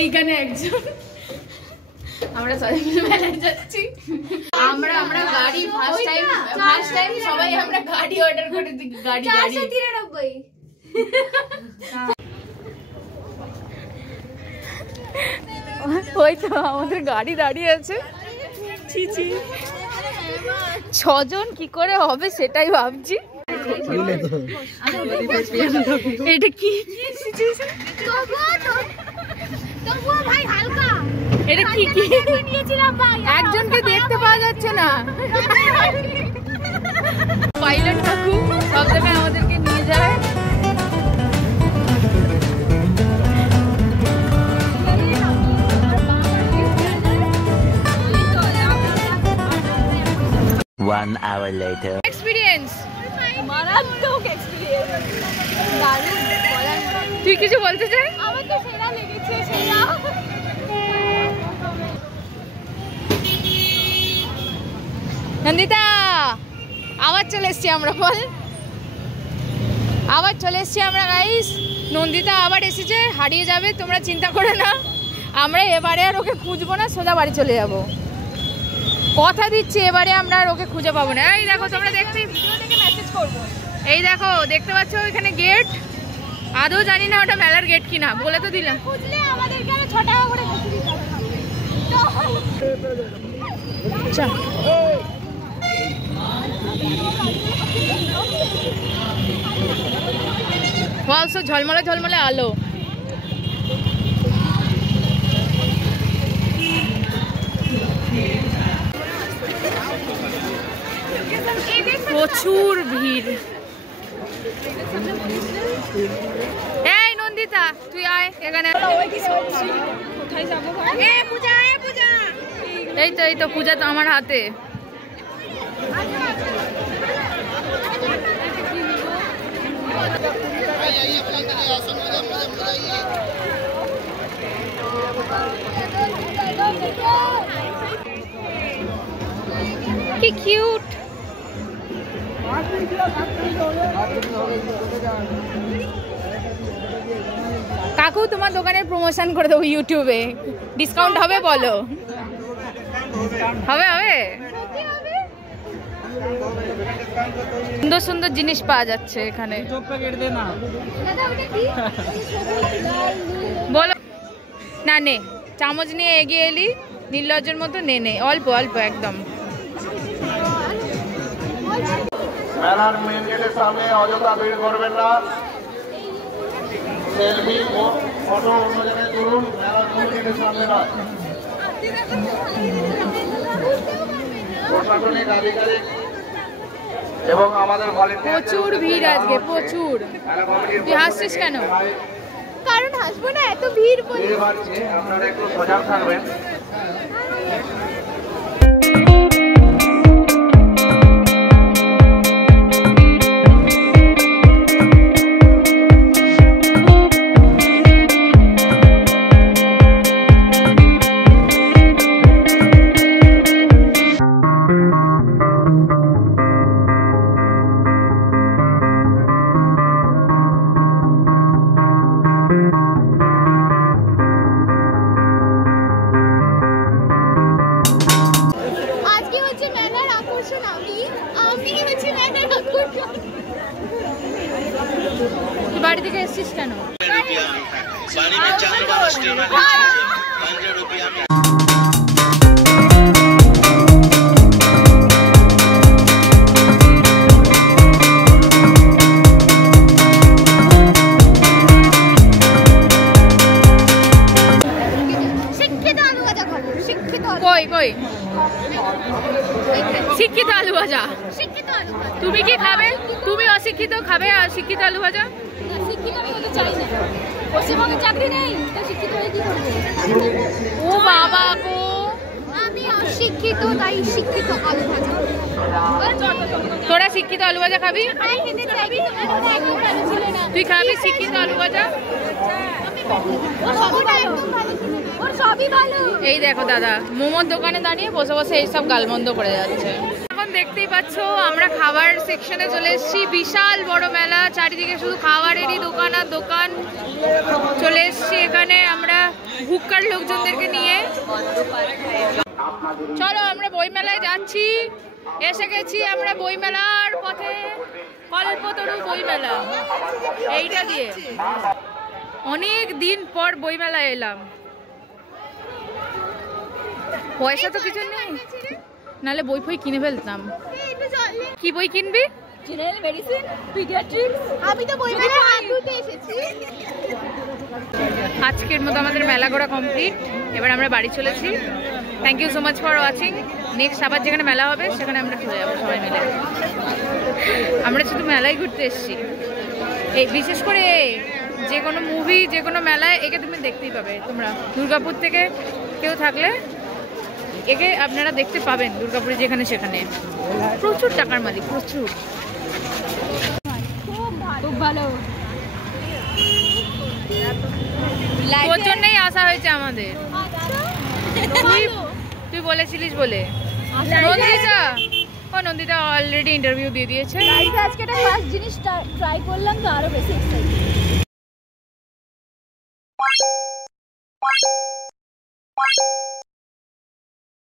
এইখানে একজন আমরা সবাই মিলে মেলায় যাচ্ছি। আমরা গাড়ি ফার্স্ট টাইম সবাই আমরা গাড়ি অর্ডার করে দিই। গাড়ি 493 ওই তো আমাদের গাড়ি দাঁড়িয়ে আছে। ছি ছি 6 জন কি করে হবে সেটাই ভাবছি। এটা কি এটা কি কি একজনকে দেখতে পাওয়া যাচ্ছে না। পাইলট কাকু সব জায়গায় আমাদেরকে নিয়ে যায়। One hour later. Experience. মারাত্মক এক্সপেরিয়েন্স। তুই কিছু বলতে চাই? আমার তো সেরা লেগেছে, সেরা। নন্দিতা আবার চলে এসেছি আমরা, বল। আবার চলে এসেছি আমরা গাইস। নন্দিতা আবার এসেছে, হারিয়ে যাবে তোমরা চিন্তা করো না। আমরা এবারে আর ওকে খুঁজবো না, সোজা বাড়ি চলে যাবো। কথা দিচ্ছি এবারে আমরা আর ওকে খুঁজে পাবো না। এই দেখো তোমরা দেখতে ভিডিও থেকে মেসেজ করবো। এই দেখো দেখতে পাচ্ছ এখানে গেট। আদৌ জানি না ওটা মেলার গেট কিনা, বলে তো দিলাম। খুঁজলে আমাদেরকে 6 টাকা করে বেশি দিতে হবে। আচ্ছা ওয়াও, ঝলমলে ঝলমলে আলো। প্রচুর ভিড়। এই নন্দিতা তুই আয় এখানে। এই তো পূজা তো আমার হাতে। কি কিউট। কাকু তোমার দোকানের প্রমোশন করে দেবো ইউটিউবে, ডিসকাউন্ট হবে বলো? হবে হবে। সুন্দর সুন্দর জিনিস পাওয়া যাচ্ছে এখানে। বলো না, নে চামচ নিয়ে এগিয়ে এলি নির্লজ্জের মতো। নে অল্প অল্প একদম। মেলার মেন গেটের সামনে অযথা ভিড় করবেন না। সেলফি ফটো অন্য জায়গায় তুলুন, মেলার মেন গেটের সামনে নয়। প্রশাসনিক আধিকারিক এবং আমাদের প্রচুর ভিড় আজকে, প্রচুর। তুই হাসছিস কেন? কারণ হাসবো না, এত ভিড় বাড়ছে, আপনারা একটু সজাগ থাকবেন। বাড়ি থেকে এসছিস কেন? কই কই শিক্ষিত আলু ভাজা। তুমি কি খাবে? তুমি অশিক্ষিত খাবে আর শিক্ষিত আলু ভাজা? ও বাবা গো, আমি অশিক্ষিত তাই শিক্ষিত আলু ভাজা। তোরা শিক্ষিত আলু ভাজা খাবি? তুই খাবি শিক্ষিত আলু ভাজা? এই দেখো দাদা মোমোর দোকানে দাঁড়িয়ে বসে বসে এইসব গালমন্দ করে যাচ্ছে। এখন দেখতেই পাচ্ছ আমরা খাবার সেকশনে চলে এসেছি। বিশাল বড় মেলা, চারিদিকে শুধু খাবারেরই দোকান আর দোকান। চলে এসেছি এখানে আমরা হুক্কার লোকজনদেরকে নিয়ে। চলো আমরা বইমেলায় যাচ্ছি, এসে গেছি আমরা বইমেলার পথে। কল্পতরু বইমেলা, এইটা দিয়ে অনেক দিন পর বইমেলায় এলাম। পয়সা তো কিছু নেই, নাহলে বই ফই কিনে ফেলতাম। কি বই কিনবি? General medicine, paediatrics. আমি তো বইমেলায় হাত ধুতে এসেছি। আজকের মতো আমাদের মেলা ঘোরা কমপ্লিট, এবার আমরা বাড়ি চলেছি। Thank you so much for watching. Next আবার যেখানে মেলা হবে সেখানে আমরা চলে যাবো সবাই মিলে। আমরা শুধু মেলায় ঘুরতে এসেছি। এই বিশেষ করে যে কোনো মুভি, যে কোনো মেলায় একে তুমি দেখতেই পাবে। তোমরা দুর্গাপুর থেকে কেউ থাকলে একে আপনারা দেখতে পাবেন দুর্গাপুরে যেখানে সেখানে। প্রচুর টাকার মালিক, প্রচুর। খুব ভালো। তোর জন্যই আসা হয়েছে আমাদের। তুই বলেছিলিস বলে। নন্দিতা, ও নন্দিতা অলরেডি ইন্টারভিউ দিয়ে দিয়েছে। লাইফে আজকে একটা ফার্স্ট জিনিস ট্রাই করলাম, তো আরো বেশি এক্সাইটেড।